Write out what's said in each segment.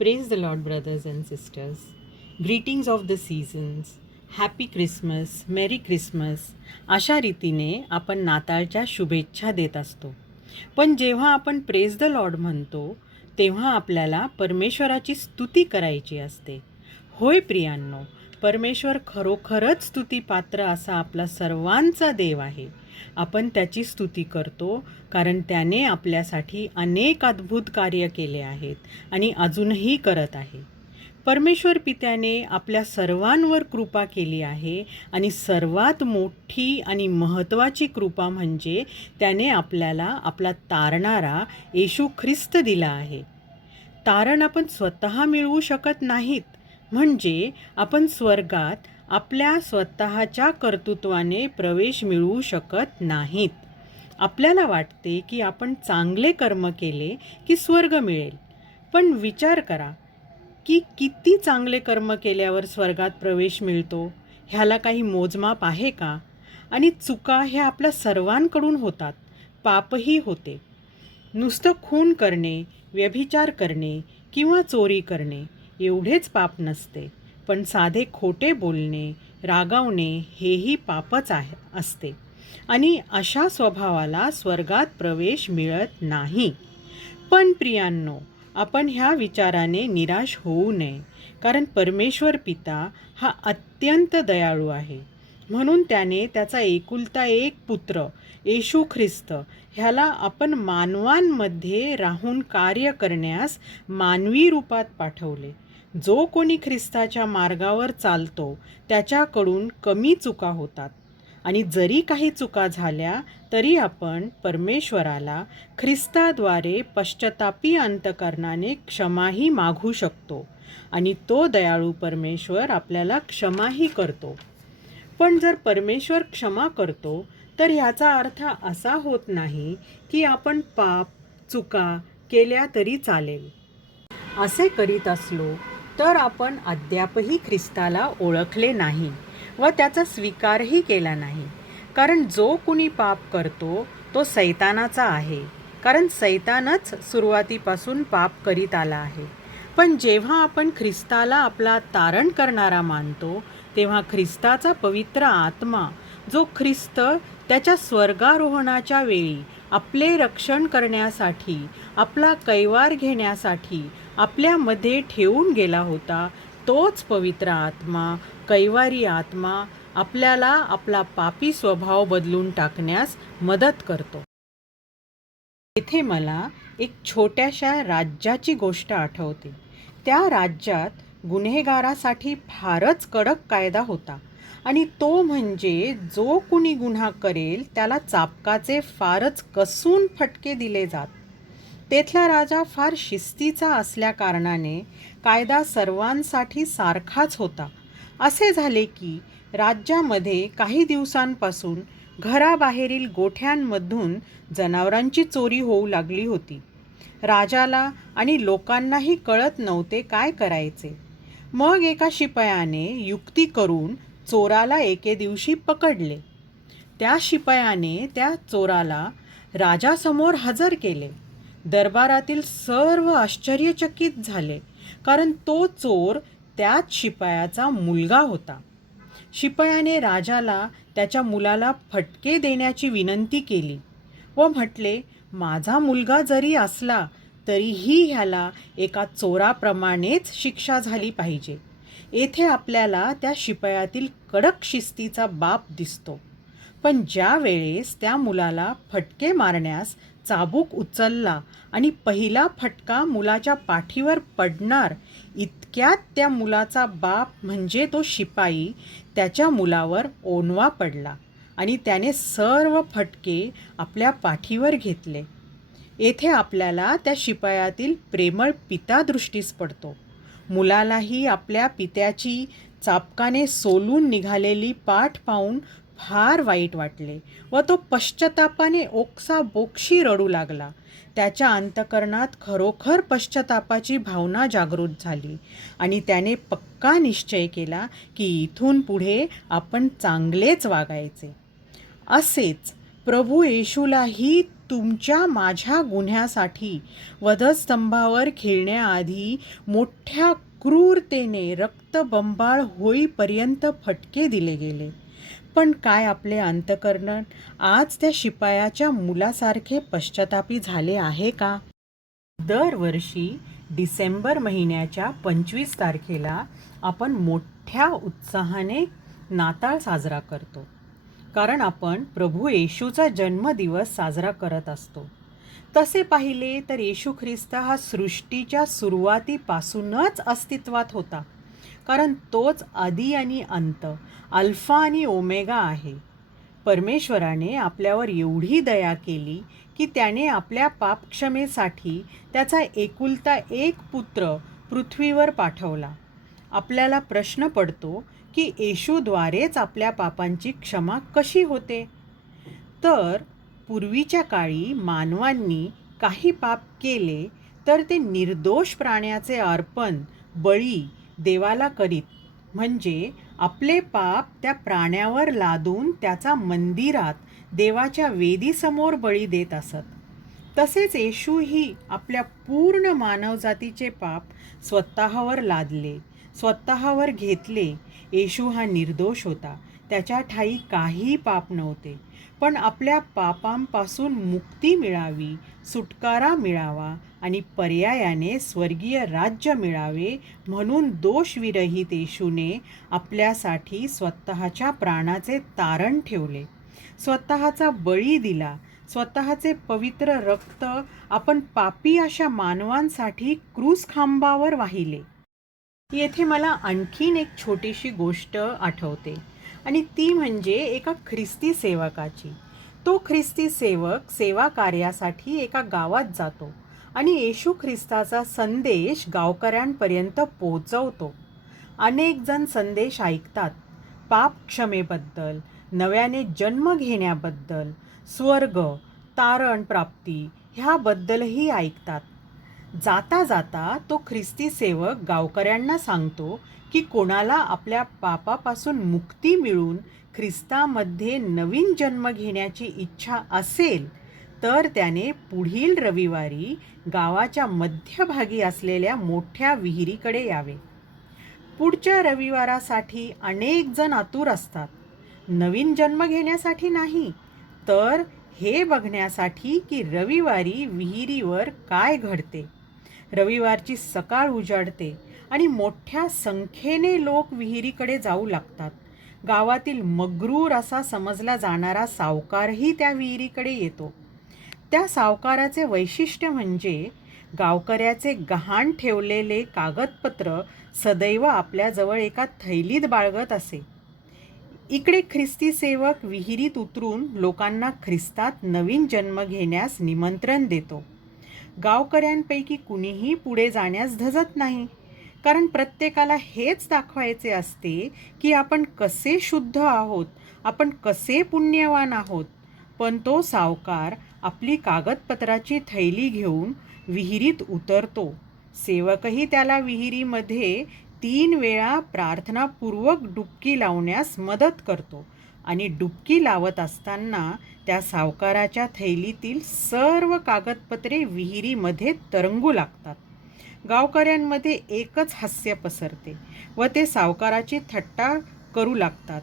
Praise the Lord, brothers and sisters. Greetings of the seasons. Happy Christmas, Mary Christmas अशा रीतीने आपण नाताळच्या शुभेच्छा देत असतो. पण जेव्हा आपण प्रेज द लॉर्ड म्हणतो तेव्हा आपल्याला परमेश्वराची स्तुती करायची असते. होय प्रियांनो, परमेश्वर खरोखरच स्तुतीपात्र असा आपला सर्वांचा देव आहे. आपण त्याची स्तुती करतो कारण त्याने आपल्यासाठी अनेक अद्भुत कार्य केले आहेत आणि अजूनही करत आहे. परमेश्वर पित्याने आपल्या सर्वांवर कृपा केली आहे आणि सर्वात मोठी आणि महत्त्वाची कृपा म्हणजे त्याने आपल्याला आपला तारणारा येशू ख्रिस्त दिला आहे. तारण आपण स्वतः मिळवू शकत नाहीत, म्हणजे आपण स्वर्गात आपल्या स्वतःच्या कर्तृत्वाने प्रवेश मिळवू शकत नाहीत. आपल्याला वाटते की आपण चांगले कर्म केले की स्वर्ग मिळेल, पण विचार करा की किती चांगले कर्म केल्यावर स्वर्गात प्रवेश मिळतो. ह्याला काही मोजमाप आहे का? आणि चुका ह्या आपल्या सर्वांकडून होतात, पापही होते. नुसतं खून करणे, व्यभिचार करणे किंवा चोरी करणे एवढेच पाप नसते, पण साधे खोटे बोलणे, रागावणे हेही पापच असते आणि अशा स्वभावाला स्वर्गात प्रवेश मिळत नाही. पण प्रियांनो, आपण ह्या विचाराने निराश होऊ नये, कारण परमेश्वर पिता हा अत्यंत दयाळू आहे. म्हणून त्याने त्याचा एकुलता एक पुत्र येशू ख्रिस्त ह्याला आपण मानवांमध्ये राहून कार्य करण्यास मानवी रूपात पाठवले. जो कोणी ख्रिस्ताच्या मार्गावर चालतो त्याच्याकडून कमी चुका होतात, आणि जरी काही चुका झाल्या तरी आपण परमेश्वराला ख्रिस्ताद्वारे पश्चातापी अंतकरणाने क्षमाही मागू शकतो आणि तो दयाळू परमेश्वर आपल्याला क्षमाही करतो. पण जर परमेश्वर क्षमा करतो तर ह्याचा अर्थ असा होत नाही की आपण पाप चुका केल्या तरी चालेल. असे करीत असलो तर आपण अद्यापही ख्रिस्ताला ओळखले नाही व त्याचा स्वीकारही केला नाही. कारण जो कुणी पाप करतो तो सैतानाचा आहे, कारण सैतानच सुरुवातीपासून पाप करीत आला आहे. पण जेव्हा आपण ख्रिस्ताला आपला तारण करणारा मानतो तेव्हा ख्रिस्ताचा पवित्र आत्मा, जो ख्रिस्त त्याच्या स्वर्गारोहणाच्या वेळी आपले रक्षण करण्यासाठी, आपला कैवार घेण्यासाठी आपल्यामध्ये ठेवून गेला होता, तोच पवित्र आत्मा, कैवारी आत्मा आपल्याला आपला पापी स्वभाव बदलून टाकण्यास मदत करतो. येथे मला एक छोट्याशा राज्याची गोष्ट आठवते. त्या राज्यात गुन्हेगारासाठी फारच कडक कायदा होता आणि तो म्हणजे जो कुणी गुन्हा करेल त्याला चाबकाचे फारच कसून फटके दिले जात. तेथला राजा फार शिस्तीचा असल्या कारणाने कायदा सर्वांसाठी सारखाच होता. असे झाले की राज्यामध्ये काही दिवसांपासून घराबाहेरील गोठ्यांमधून जनावरांची चोरी होऊ लागली होती. राजाला आणि लोकांनाही कळत नव्हते काय करायचे. मग एका शिपायाने युक्ती करून चोराला एके दिवशी पकडले. त्या शिपायाने त्या चोराला राजासमोर हजर केले. दरबारातील सर्व आश्चर्यचकित झाले, कारण तो चोर त्याच शिपायाचा मुलगा होता. शिपायाने राजाला त्याच्या मुलाला फटके देण्याची विनंती केली व म्हटले, माझा मुलगा जरी असला तरीही ह्याला एका चोराप्रमाणेच शिक्षा झाली पाहिजे. येथे आपल्याला त्या शिपायातील कडक शिस्तीचा बाप दिसतो. पण ज्या वेळेस त्या मुलाला फटके मारण्यास चाबूक उचलला आणि पहिला फटका मुलाच्या पाठीवर पडणार इतक्यात त्या मुलाचा बाप म्हणजे तो शिपाई त्याच्या मुलावर ओनवा पडला आणि त्याने सर्व फटके आपल्या पाठीवर घेतले. येथे आपल्याला त्या शिपायातील प्रेमळ पिता दृष्टीस पडतो. मुलालाही आपल्या पित्याची चाबकाने सोलून निघालेली पाठ पाहून फार वाईट वाटले व तो पश्चातापाने ओक्साबोक्शी रडू लागला. त्याच्या अंतकरणात खरोखर पश्चातापाची भावना जागृत झाली आणि त्याने पक्का निश्चय केला की इथून पुढे आपण चांगलेच वागायचे. असेच प्रभू येशूलाही तुमच्या माझ्या गुन्ह्यासाठी वधस्तंभावर खिळण्याआधी मोठ्या क्रूरतेने रक्तबंबाळ होईपर्यंत फटके दिले गेले. पण काय आपले अंतःकरण आज त्या शिपायाच्या मुलासारखे पश्चातापी झाले आहे का? दरवर्षी डिसेंबर महिन्याच्या 25 तारखेला आपण मोठ्या उत्साहाने नाताळ साजरा करतो, कारण आपण प्रभू येशूचा जन्मदिवस साजरा करत असतो. तसे पाहिले तर येशू ख्रिस्त हा सृष्टीच्या सुरुवातीपासूनच अस्तित्वात होता, कारण तोच आदी आणि अंत, अल्फा आणि ओमेगा आहे. परमेश्वराने आपल्यावर एवढी दया केली की त्याने आपल्या पापक्षमेसाठी त्याचा एकुलता एक पुत्र पृथ्वीवर पाठवला. आपल्याला प्रश्न पडतो की येशूद्वारेच आपल्या पापांची क्षमा कशी होते? तर पूर्वीच्या काळी मानवांनी काही पाप केले तर ते निर्दोष प्राण्याचे अर्पण, बळी देवाला करीत, म्हणजे आपले पाप त्या प्राण्यावर लादून त्याचा मंदिरात देवाच्या वेदीसमोर बळी देत असत. तसेच येशूही आपल्या पूर्ण मानवजातीचे पाप स्वतःवर लादले, स्वतःवर घेतले. येशू हा निर्दोष होता, त्याच्या ठायी काही पाप नव्हते. पण आपल्या पापांपासून मुक्ती मिळावी, सुटकारा मिळावा आणि पर्यायाने स्वर्गीय राज्य मिळावे म्हणून दोषविरहित येशूने आपल्यासाठी स्वतःच्या प्राणाचे तारण ठेवले, स्वतःचा बळी दिला, स्वतःचे पवित्र रक्त आपण पापी अशा मानवांसाठी क्रूस खांबावर वाहिले. येथे मला आणखीन एक छोटीशी गोष्ट आठवते आणि ती म्हणजे एका ख्रिस्ती सेवकाची. तो ख्रिस्ती सेवक सेवा कार्यासाठी एका गावात जातो आणि येशू ख्रिस्ताचा संदेश गावकऱ्यांपर्यंत पोहोचवतो. अनेक जण संदेश ऐकतात, पाप क्षमेबद्दल, नव्याने जन्म घेण्याबद्दल, स्वर्ग, तारण प्राप्ती ह्याबद्दलही ऐकतात. जाता जाता तो ख्रिस्ती सेवक गावकऱ्यांना सांगतो की कोणाला आपल्या पापापासून मुक्ती मिळून ख्रिस्तामध्ये नवीन जन्म घेण्याची इच्छा असेल तर त्याने पुढील रविवारी गावाच्या मध्यभागी असलेल्या मोठ्या विहिरीकडे यावे. पुढच्या रविवारासाठी अनेक जण आतुर असतात, नवीन जन्म घेण्यासाठी नाही, तर हे बघण्यासाठी की रविवारी विहिरीवर काय घडते. रविवारची सकाळ उजाडते आणि मोठ्या संख्येने लोक विहिरीकडे जाऊ लागतात. गावातील मग्रूर असा समजला जाणारा सावकारही त्या विहिरीकडे येतो. त्या सावकाराचे वैशिष्ट्य म्हणजे गावकऱ्याचे गहाण ठेवलेले कागदपत्र सदैव आपल्याजवळ एका थैलीत बाळगत असे. इकडे ख्रिस्ती सेवक विहिरीत उतरून लोकांना ख्रिस्तात नवीन जन्म घेण्यास निमंत्रण देतो. गावकऱ्यांपैकी कुणीही पुढे जाण्यास धजत नाही, कारण प्रत्येकाला हेच दाखवायचे असते की आपण कसे शुद्ध आहोत, आपण कसे पुण्यवान आहोत. पण तो सावकार आपली कागदपत्राची थैली घेऊन विहिरीत उतरतो. सेवकही त्याला विहिरीमध्ये 3 वेळा प्रार्थनापूर्वक डुबकी लावण्यास मदत करतो आणि डुबकी लावत असताना त्या सावकाराच्या थैलीतील सर्व कागदपत्रे विहिरीमध्ये तरंगू लागतात. गावकऱ्यांमध्ये एकच हास्य पसरते व ते सावकाराची थट्टा करू लागतात.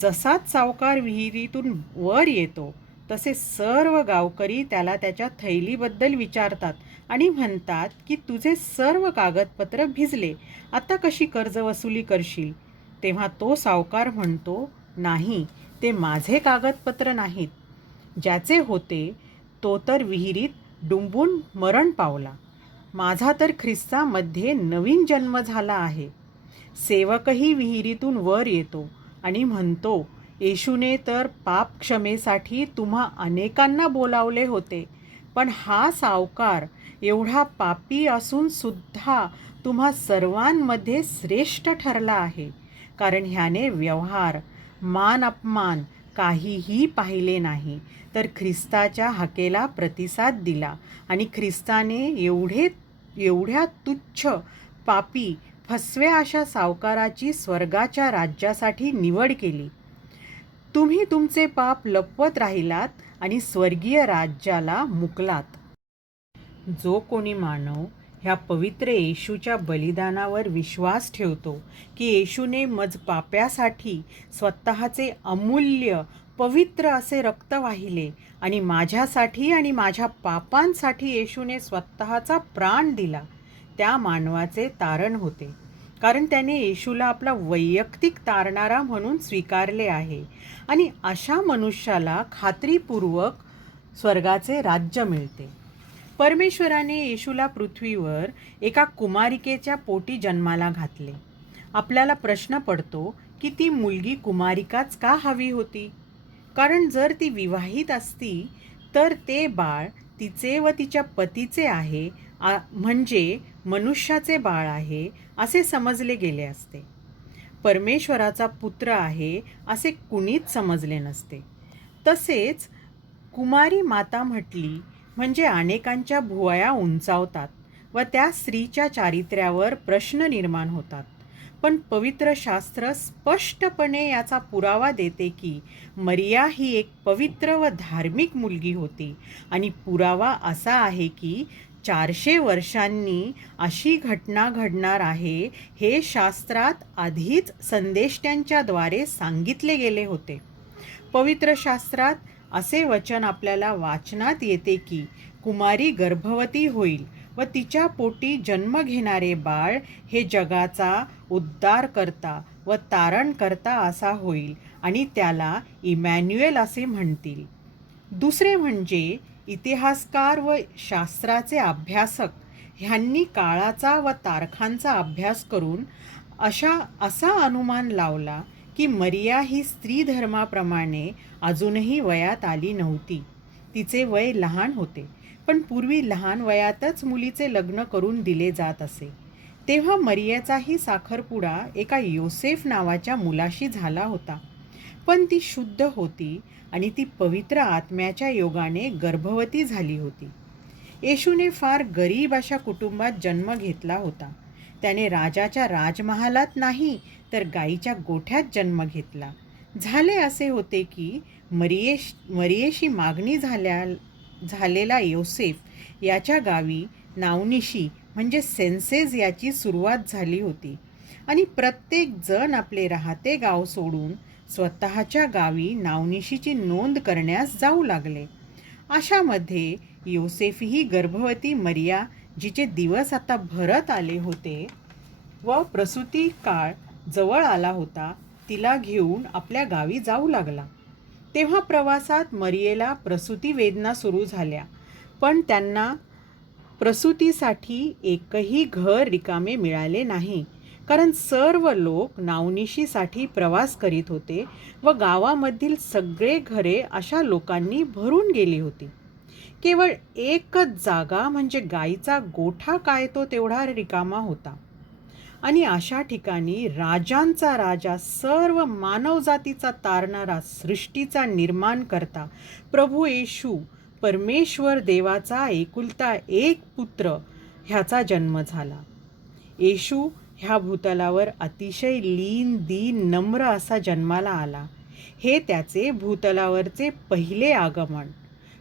जसाच सावकार विहिरीतून वर येतो तसे सर्व गावकरी त्याला त्याच्या थैलीबद्दल विचारतात आणि म्हणतात की तुझे सर्व कागदपत्र भिजले, आता कशी कर्जवसुली करशील? तेव्हा तो सावकार म्हणतो, नाही, ते माझे कागदपत्र नाहीत. ज्याचे होते तो तर विहिरीत डुंबून मरण पावला. माझा तर ख्रिस्तामध्ये नवीन जन्म झाला आहे. सेवकही विहिरीतून वर येतो आणि म्हणतो, येशूने तर पाप क्षमेसाठी तुम्हा अनेकांना बोलावले होते, पण हा सावकार एवढा पापी असून सुद्धा तुम्हा सर्वांमध्ये श्रेष्ठ ठरला आहे, कारण ह्याने व्यवहार, मान अपमान काहीही पाहिले नाही, तर ख्रिस्ताच्या हाकेला प्रतिसाद दिला आणि ख्रिस्ताने एवढ्या तुच्छ, पापी, फसव्या अशा सावकाराची स्वर्गाच्या राज्यासाठी निवड केली. तुम्ही तुमचे पाप लपवत राहिलात आणि स्वर्गीय राज्याला मुकलात. जो कोणी मानव ह्या पवित्र येशूच्या बलिदानावर विश्वास ठेवतो की येशूने मज पाप्यासाठी स्वतःचे अमूल्य पवित्र असे रक्त वाहिले आणि माझ्यासाठी आणि माझ्या पापांसाठी येशूने स्वतःचा प्राण दिला, त्या मानवाचे तारण होते. कारण त्याने येशूला आपला वैयक्तिक तारणारा म्हणून स्वीकारले आहे आणि अशा मनुष्याला खात्रीपूर्वक स्वर्गाचे राज्य मिळते. परमेश्वराने येशूला पृथ्वीवर एका कुमारिकेच्या पोटी जन्माला घातले. आपल्याला प्रश्न पडतो की ती मुलगी कुमारिकाच का हवी होती? कारण जर ती विवाहित असती तर ते बाळ तिचे व तिच्या पतीचे आहे, म्हणजे मनुष्याचे बाळ आहे असे समजले गेले असते. परमेश्वराचा पुत्र आहे असे कुणीच समजले नसते. तसेच कुमारी माता म्हटली म्हणजे अनेकांच्या भुवया उंचावतात व त्या स्त्रीच्या चारित्र्यावर प्रश्न निर्माण होतात. पण पवित्र शास्त्र स्पष्टपणे याचा पुरावा देते की मरिया ही एक पवित्र व धार्मिक मुलगी होती आणि पुरावा असा आहे की 400 वर्षांनी अशी घटना घडणार आहे हे शास्त्रात आधीच संदेष्ट्यांच्याद्वारे सांगितले गेले होते. पवित्र शास्त्रात असे वचन आपल्याला वाचनात येते की कुमारी गर्भवती होईल व तिच्या पोटी जन्म घेणारे बाळ हे जगाचा उद्धारकर्ता व तारणकर्ता असा होईल आणि त्याला इमॅन्युएल असे म्हणतील. दुसरे म्हणजे इतिहासकार व शास्त्राचे अभ्यासक ह्यांनी काळाचा व तारखांचा अभ्यास करून असा अनुमान लावला की मरिया ही स्त्री धर्माप्रमाणे अजूनही वयात आली नव्हती. तिचे वय लहान होते, पण पूर्वी लहान वयातच मुलीचे लग्न करून दिले जात असे. तेव्हा मरियाचाही साखरपुडा एका योसेफ नावाच्या मुलाशी झाला होता. पण ती शुद्ध होती आणि ती पवित्र आत्म्याच्या योगाने गर्भवती झाली होती. येशूने फार गरीब अशा कुटुंबात जन्म घेतला होता. त्याने राजाच्या राजमहालात नाही तर गाईच्या गोठ्यात जन्म घेतला. झाले असे होते की मरियेशी मागणी झालेला योसेफ याच्या गावी नावनिशी म्हणजे सेन्सेस याची सुरुवात झाली होती आणि प्रत्येक जण आपले राहते गाव सोडून स्वतःच्या गावी नावनिशीची नोंद करण्यास जाऊ लागले. अशामध्ये योसेफही गर्भवती मरिया, जिचे दिवस आता भरत आले होते व प्रसूती काळ जवळ आला होता, तिला घेऊन आपल्या गावी जाऊ लागला. तेव्हा प्रवासात मरियेला प्रसूती वेदना सुरू झाल्या, पण त्यांना प्रसूतीसाठी एकही घर रिकामे मिळाले नाही, कारण सर्व लोक नावनिशीसाठी प्रवास करीत होते व गावामधील सगळे घरे अशा लोकांनी भरून गेली होती. केवळ एकच जागा म्हणजे गाईचा गोठा काय तो तेवढा रिकामा होता. आणि अशा ठिकाणी राजांचा राजा, सर्व मानवजातीचा तारणारा, सृष्टीचा निर्माण करता प्रभू येशू, परमेश्वर देवाचा एकुलता एक पुत्र ह्याचा जन्म झाला. येशू ह्या भूतलावर अतिशय लीन, दीन, नम्र असा जन्माला आला. हे त्याचे भूतलावरचे पहिले आगमन.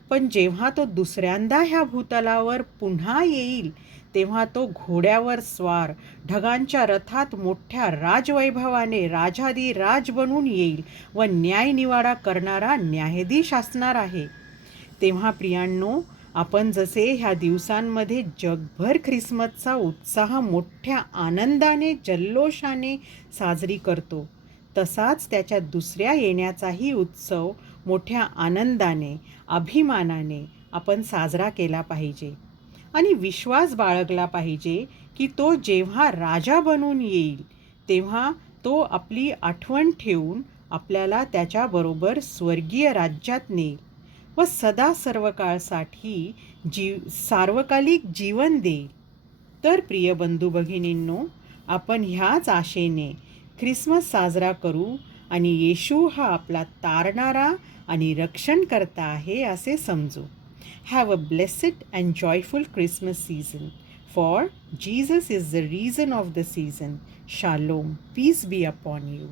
पण जेव्हा तो दुसऱ्यांदा ह्या भूतलावर पुन्हा येईल तेव्हा तो घोड्यावर स्वार, ढगांच्या रथात मोठ्या राजवैभवाने राजाधिराज बनून येईल व न्यायनिवाडा करणारा न्यायाधीश असणार आहे. तेव्हा प्रियांनो, आपण जसे ह्या दिवसांमध्ये जगभर ख्रिसमसचा उत्साह मोठ्या आनंदाने, जल्लोषाने साजरी करतो, तसाच त्याच्या दुसऱ्या येण्याचाही उत्सव मोठ्या आनंदाने, अभिमानाने आपण साजरा केला पाहिजे आणि विश्वास बाळगला पाहिजे की तो जेव्हा राजा बनून येईल तेव्हा तो आपली आठवण ठेवून आपल्याला त्याच्याबरोबर स्वर्गीय राज्यात नेईल व सदा सर्वकाळसाठी सार्वकालिक जीवन देईल. तर प्रिय बंधू भगिनींनो, आपण ह्याच आशेने ख्रिसमस साजरा करू आणि येशू हा आपला तारणारा आणि रक्षणकर्ता आहे असे समजू. Have a blessed and joyful Christmas season, for Jesus is the reason of the season. Shalom. Peace be upon you.